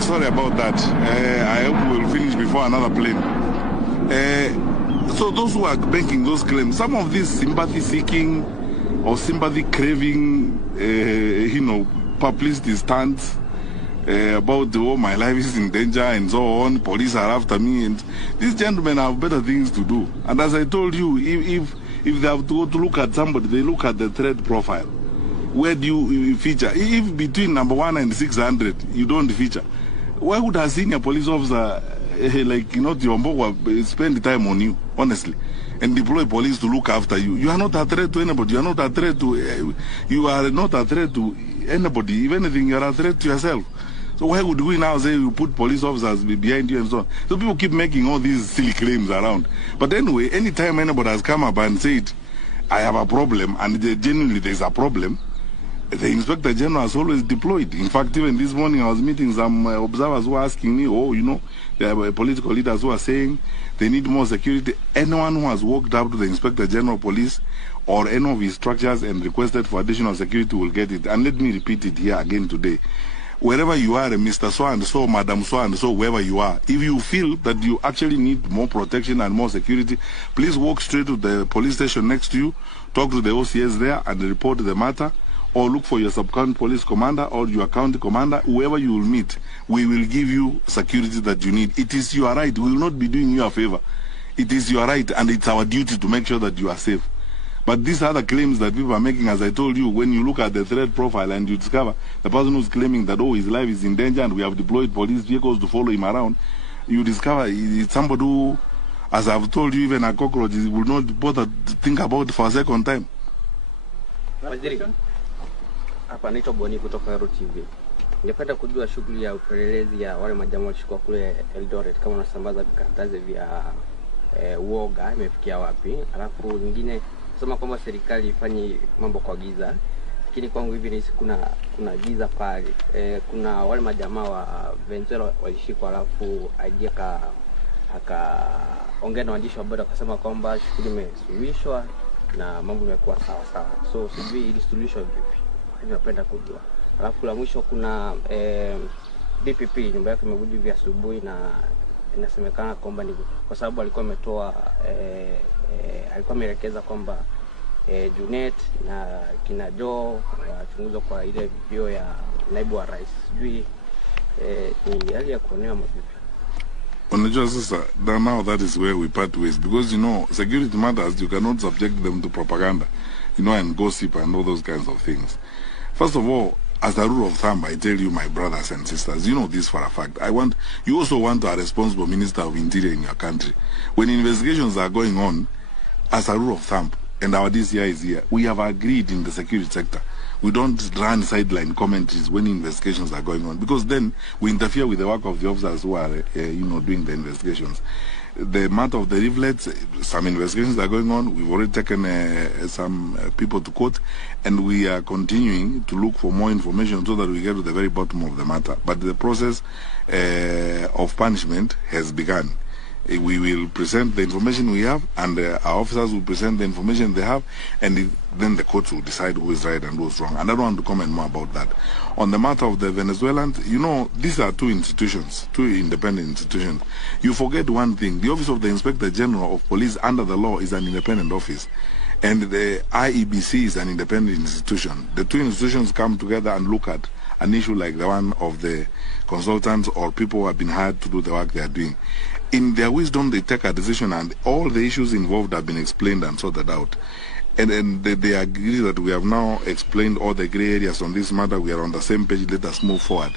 Sorry about that. I hope we'll finish before another plane. So those who are making those claims, some of these sympathy-seeking or sympathy-craving, publicity stunts about my life is in danger and so on, police are after me, and these gentlemen have better things to do. And as I told you, if they have to go to look at somebody, they look at the threat profile. Where do you feature? If between number 1 and 600 you don't feature, why would a senior police officer like Tiombo spend time on you, honestly, and deploy police to look after you? You are not a threat to anybody. You are not a threat to anybody. If anything, you are a threat to yourself. So why would we now say you put police officers behind you and so on? So people keep making all these silly claims around. But anyway, anytime anybody has come up and said, I have a problem, and genuinely there is a problem, the Inspector General has always deployed. In fact, even this morning I was meeting some observers who were asking me, there are political leaders who are saying they need more security. Anyone who has walked up to the Inspector General of Police or any of his structures and requested for additional security will get it. And let me repeat it here again today. Wherever you are, Mr. So-and-so, Madam So-and-so, wherever you are, if you feel that you actually need more protection and more security, please walk straight to the police station next to you, talk to the OCS there and report the matter, or look for your sub-county police commander or your county commander, whoever you will meet. We will give you security that you need. It is your right. We will not be doing you a favor. It is your right, and it's our duty to make sure that you are safe. But these other claims that people are making, as I told you, when you look at the threat profile and you discover the person who's claiming that, his life is in danger and we have deployed police vehicles to follow him around, you discover it's somebody who, as I've told you, even a cockroach will not bother to think about it for a second time. Hapa naitwa Boni kutoka Hero TV. Ningependa kujua shughuli ya upelelezi ya wale majamaa walishikwa kule Eldoret, kama unasambaza vikaratasi vya uoga imefikia wapi? Alafu nyingine sema kwamba serikali ifanye mambo kwa giza. Lakini kwangu hivi ni kuna giza pale. Kuna wale majamaa wa Venezuela walishikwa, alafu idea akaongea na waandishi wa habari akasema kwamba shughuli imesuluhishwa na mambo yamekuwa sawa sawa. So sijui ili suluhisho vipi? Napenda kujua. Alafu la mwisho kuna DPP nyumba yake imevuja vya asubuhi, na inasemekana kwamba ni kwa sababu alikuwa ametoa alikuwa ameelekeza kwamba Junet na kina Joe wachunguzwa kwa ile video ya naibu wa rais. Sijui ni hali ya kuonea mavipi. Unajua sasa, now that is where we part ways, because security matters, you cannot subject them to propaganda, and gossip and all those kinds of things. First of all, as a rule of thumb, I tell you, my brothers and sisters, you know this for a fact. You also want a responsible Minister of Interior in your country. When investigations are going on, as a rule of thumb, and our DCI is here, we have agreed in the security sector, we don't run sideline commentaries when investigations are going on, because then we interfere with the work of the officers who are, doing the investigations. The matter of the rivulets, some investigations are going on. We've already taken some people to court, and we are continuing to look for more information so that we get to the very bottom of the matter. But the process of punishment has begun. We will present the information we have, and our officers will present the information they have, and then the courts will decide who is right and who is wrong. And I don't want to comment more about that. On the matter of the Venezuelans, these are two independent institutions. You forget one thing. The Office of the Inspector General of Police under the law is an independent office, and the IEBC is an independent institution. The two institutions come together and look at an issue like the one of the consultants or people who have been hired to do the work they are doing. In their wisdom, they take a decision, and all the issues involved have been explained and sorted out. And they agree that we have now explained all the gray areas on this matter. We are on the same page. Let us move forward.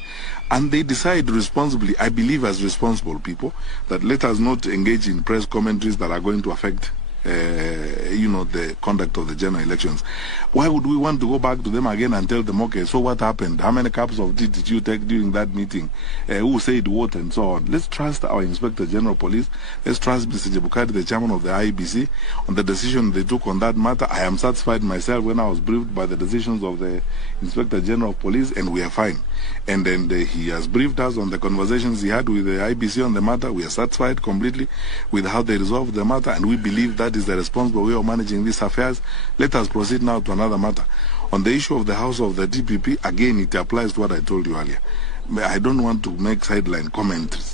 And they decide responsibly, I believe as responsible people, that let us not engage in press commentaries that are going to affect the conduct of the general elections. Why would we want to go back to them again and tell them, okay, so what happened? How many cups of tea did you take during that meeting? Who said what and so on? Let's trust our Inspector General of Police. Let's trust Mr. Jebukati, the chairman of the IEBC, on the decision they took on that matter. I am satisfied myself when I was briefed by the decisions of the Inspector General of Police, and we are fine. And then he has briefed us on the conversations he had with the IEBC on the matter. We are satisfied completely with how they resolved the matter, and we believe that is the responsible way of managing these affairs. Let us proceed now to another matter. On the issue of the house of the DPP, again, it applies to what I told you earlier. I don't want to make sideline commentaries.